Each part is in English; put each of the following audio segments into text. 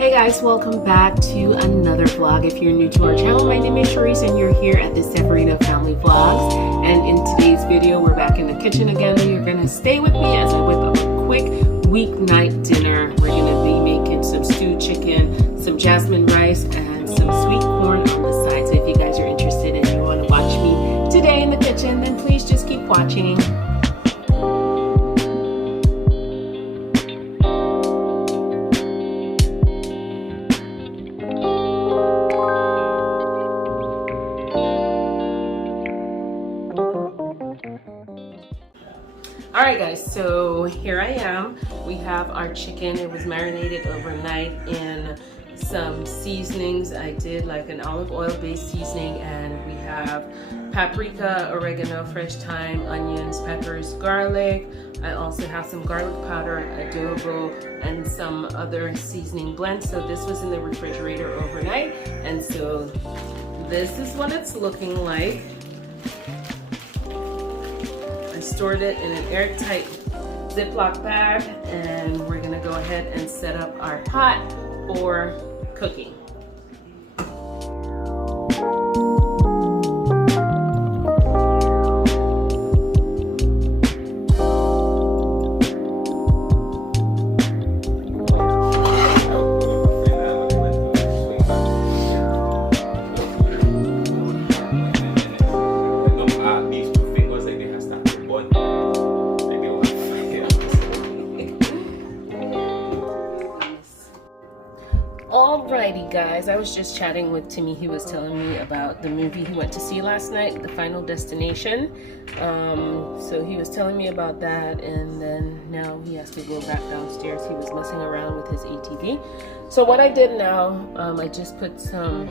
Hey guys, welcome back to another vlog. If you're new to our channel, my name is Charisse and you're here at the Severino Family Vlogs. And in today's video, we're back in the kitchen again. You're gonna stay with me as I whip up a quick weeknight dinner. We're gonna be making some stewed chicken, some jasmine rice, and some sweet corn on the side. So if you guys are interested and you wanna watch me today in the kitchen, then please just keep watching. Alright guys, so here I am. We have our chicken. It was marinated overnight in some seasonings. I did like an olive oil based seasoning, and we have paprika, oregano, fresh thyme, onions, peppers, garlic. I also have some garlic powder, adobo, and some other seasoning blends. So this was in the refrigerator overnight, and so this is what it's looking like. I stored it in an airtight Ziploc bag, and we're gonna go ahead and set up our pot for cooking. Alrighty guys, I was just chatting with Timmy. He was telling me about the movie he went to see last night, The Final Destination. So he was telling me about that, and then now he has to go back downstairs. He was messing around with his ATV. So what I did now, I just put some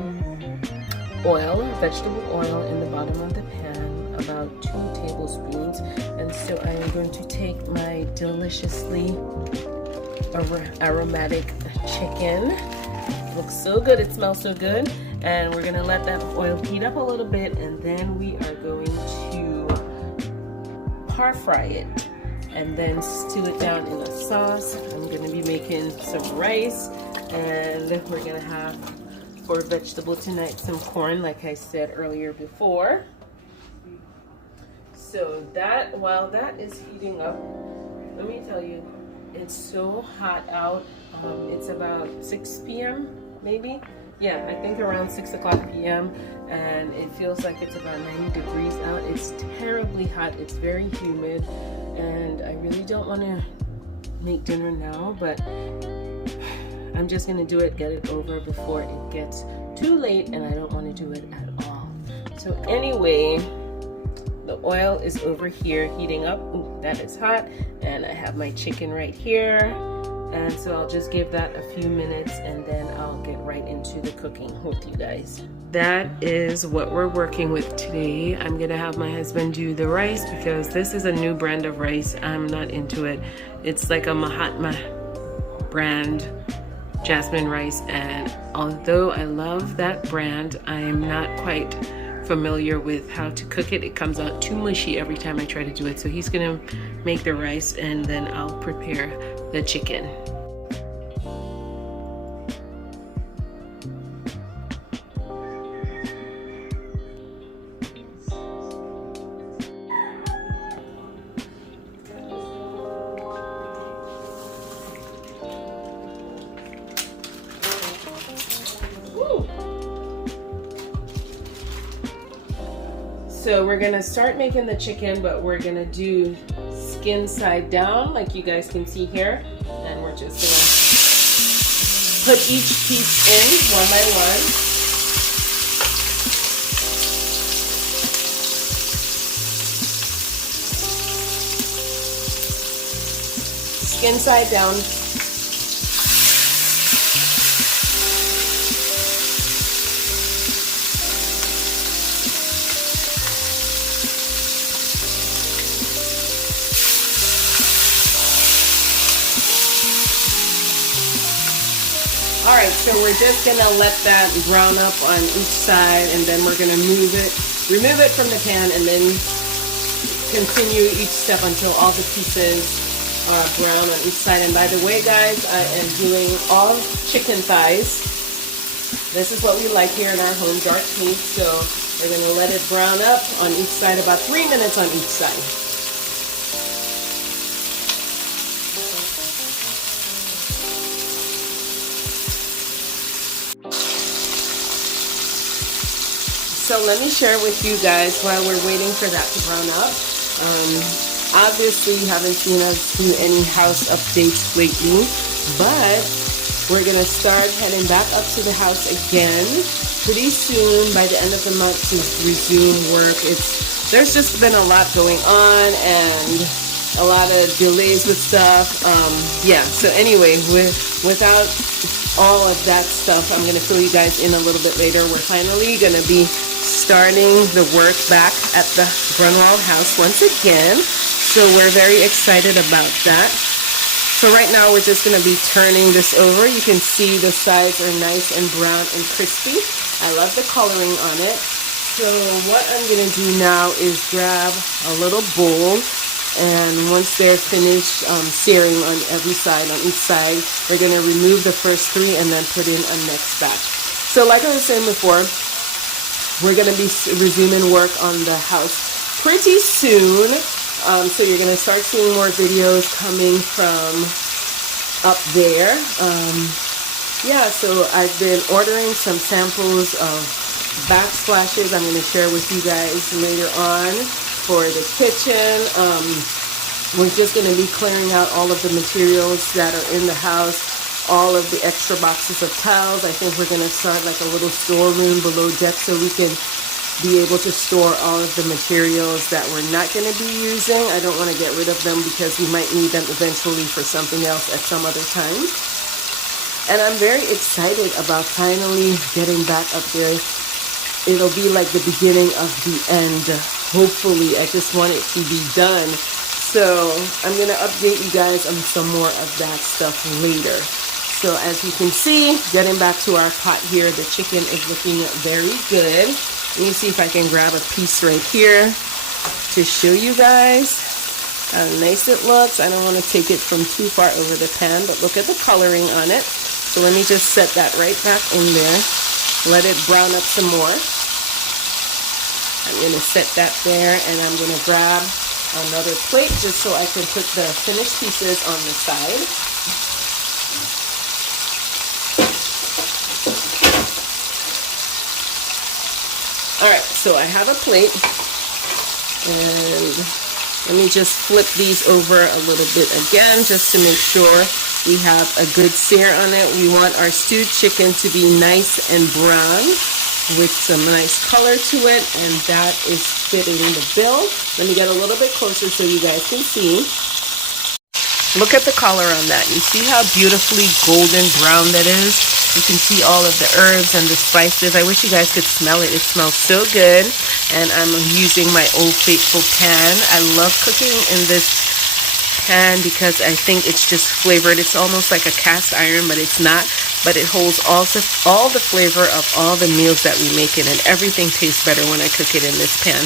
oil, vegetable oil, in the bottom of the pan, about 2 tablespoons. And so I am going to take my deliciously aromatic chicken. Looks so good, it smells so good, and we're gonna let that oil heat up a little bit, and then we are going to par fry it and then stew it down in a sauce. I'm gonna be making some rice, and we're gonna have for vegetable tonight some corn, like I said earlier before. So that, while that is heating up, let me tell you, it's so hot out. It's about 6 p.m. maybe. Yeah, I think around 6 o'clock p.m. and it feels like it's about 90 degrees out. It's terribly hot. It's very humid, and I really don't want to make dinner now, but I'm just gonna do it, get it over before it gets too late, and I don't want to do it at all. So anyway, the oil is over here heating up. Ooh, that is hot, and I have my chicken right here. And so I'll just give that a few minutes, and then I'll get right into the cooking with you guys. That is what we're working with today. I'm gonna have my husband do the rice because this is a new brand of rice. I'm not into it. It's like a Mahatma brand jasmine rice, and although I love that brand, I'm not quite familiar with how to cook it. It comes out too mushy every time I try to do it. So he's gonna make the rice, and then I'll prepare the chicken. So we're gonna start making the chicken, but we're gonna do skin side down, like you guys can see here. And we're just gonna put each piece in one by one. Skin side down. Alright, so we're just gonna let that brown up on each side, and then we're gonna remove it from the pan, and then continue each step until all the pieces brown on each side. And by the way, guys, I am doing all chicken thighs. This is what we like here in our home, dark meat. So we're going to let it brown up on each side, about 3 minutes on each side. So let me share with you guys while we're waiting for that to brown up. Obviously, you haven't seen us do any house updates lately, but we're gonna start heading back up to the house again pretty soon by the end of the month to resume work. There's just been a lot going on and a lot of delays with stuff. Yeah, so anyway, without all of that stuff, I'm gonna fill you guys in a little bit later. We're finally gonna be starting the work back at the Brunwell house once again. So we're very excited about that. So right now we're just going to be turning this over. You can see the sides are nice and brown and crispy. I love the coloring on it. So what I'm going to do now is grab a little bowl, and once they're finished searing on every side, on each side, we're going to remove the first 3 and then put in a next batch. So like I was saying before, we're going to be resuming work on the house pretty soon. So you're going to start seeing more videos coming from up there. Yeah, so I've been ordering some samples of backsplashes I'm going to share with you guys later on for the kitchen. We're just going to be clearing out all of the materials that are in the house, all of the extra boxes of towels. I think we're going to start like a little storeroom below deck so we can be able to store all of the materials that we're not going to be using. I don't want to get rid of them because we might need them eventually for something else at some other time. And I'm very excited about finally getting back up there. It'll be like the beginning of the end. Hopefully, I just want it to be done. So I'm going to update you guys on some more of that stuff later. So as you can see, getting back to our pot here, the chicken is looking very good. Let me see if I can grab a piece right here to show you guys how nice it looks. I don't want to take it from too far over the pan, but look at the coloring on it. So let me just set that right back in there. Let it brown up some more. I'm going to set that there, and I'm going to grab another plate just so I can put the finished pieces on the side. Alright, so I have a plate, and let me just flip these over a little bit again just to make sure we have a good sear on it. We want our stewed chicken to be nice and brown with some nice color to it, and that is fitting the bill. Let me get a little bit closer so you guys can see. Look at the color on that. You see how beautifully golden brown that is? You can see all of the herbs and the spices. I wish you guys could smell it. It smells so good. And I'm using my Old Faithful pan. I love cooking in this pan because I think it's just flavored. It's almost like a cast iron, but it's not. But it holds all the flavor of all the meals that we make in it. And everything tastes better when I cook it in this pan.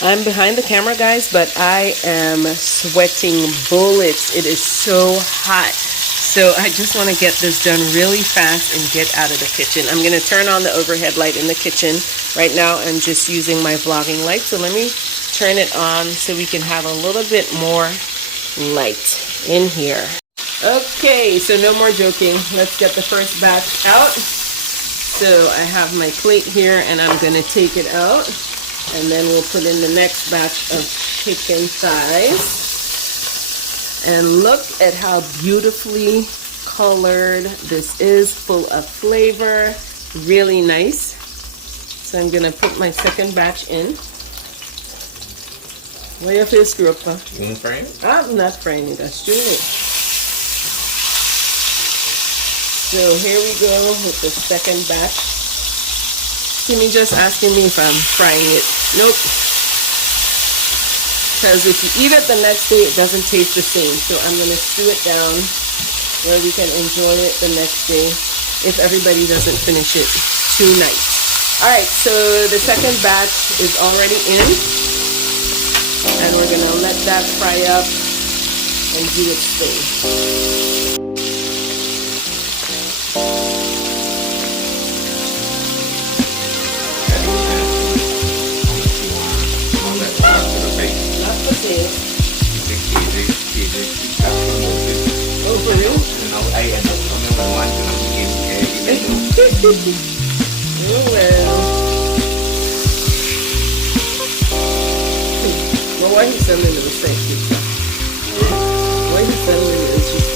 I'm behind the camera, guys, but I am sweating bullets. It is so hot. So I just want to get this done really fast and get out of the kitchen. I'm going to turn on the overhead light in the kitchen. Right now I'm just using my vlogging light. So let me turn it on so we can have a little bit more light in here. Okay, so no more joking. Let's get the first batch out. So I have my plate here and I'm going to take it out. And then we'll put in the next batch of chicken thighs. And look at how beautifully colored this is, full of flavor, really nice. So I'm gonna put my second batch in. Where your face grew up? You want to fry it? I'm not frying it, that's truly. So here we go with the second batch. Timmy just asking me if I'm frying it. Nope. Because if you eat it the next day, it doesn't taste the same. So I'm going to stew it down where we can enjoy it the next day if everybody doesn't finish it tonight. Alright, so the second batch is already in. And we're going to let that fry up and do its thing. Not for this. Oh, for real? Oh, well. Well, why he's selling it was safety? Why he's selling it is just...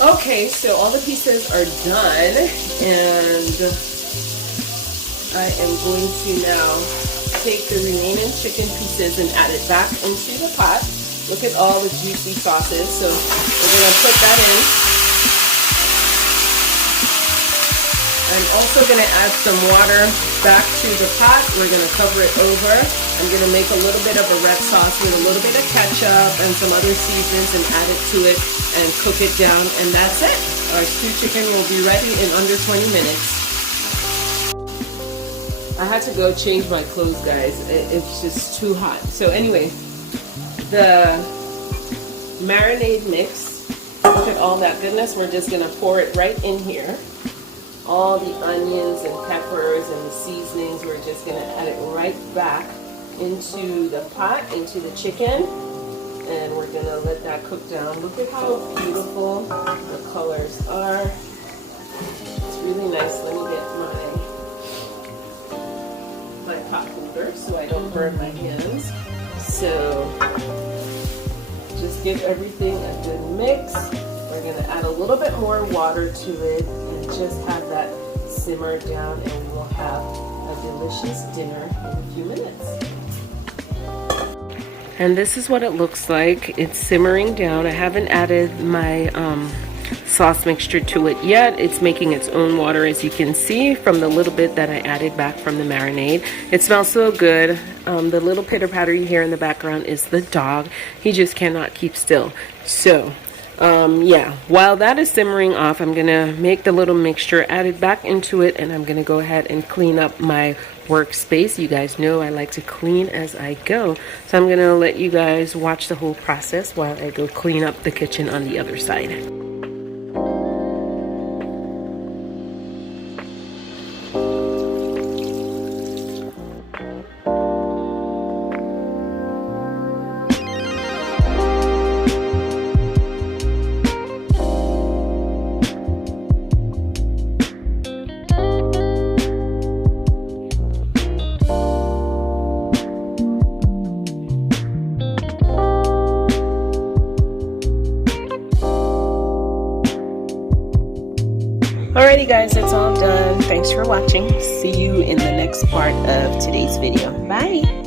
Okay, so all the pieces are done, and I am going to now take the remaining chicken pieces and add it back into the pot. Look at all the juicy sauces. So we're going to put that in. I'm also going to add some water back to the pot. We're going to cover it over. I'm going to make a little bit of a red sauce with a little bit of ketchup and some other seasonings and add it to it and cook it down, and that's it. Our stewed chicken will be ready in under 20 minutes. I had to go change my clothes, guys. It's just too hot. So anyway, the marinade mix, look at all that goodness. We're just going to pour it right in here. All the onions and peppers and the seasonings, we're just going to add it right back into the pot, into the chicken. And we're gonna let that cook down. Look at how beautiful the colors are. It's really nice. Let me get my pot holder so I don't burn my hands. So just give everything a good mix. We're gonna add a little bit more water to it and just have that simmer down, and we'll have a delicious dinner in a few minutes. And this is what it looks like. It's simmering down. I haven't added my sauce mixture to it yet. It's making its own water, as you can see from the little bit that I added back from the marinade. It smells so good. The little pitter patter you hear in the background is the dog. He just cannot keep still. So yeah, while that is simmering off, I'm gonna make the little mixture, add it back into it, and I'm gonna go ahead and clean up my workspace. You guys know I like to clean as I go, so I'm gonna let you guys watch the whole process while I go clean up the kitchen on the other side. Alrighty guys, it's all done. Thanks for watching. See you in the next part of today's video. Bye.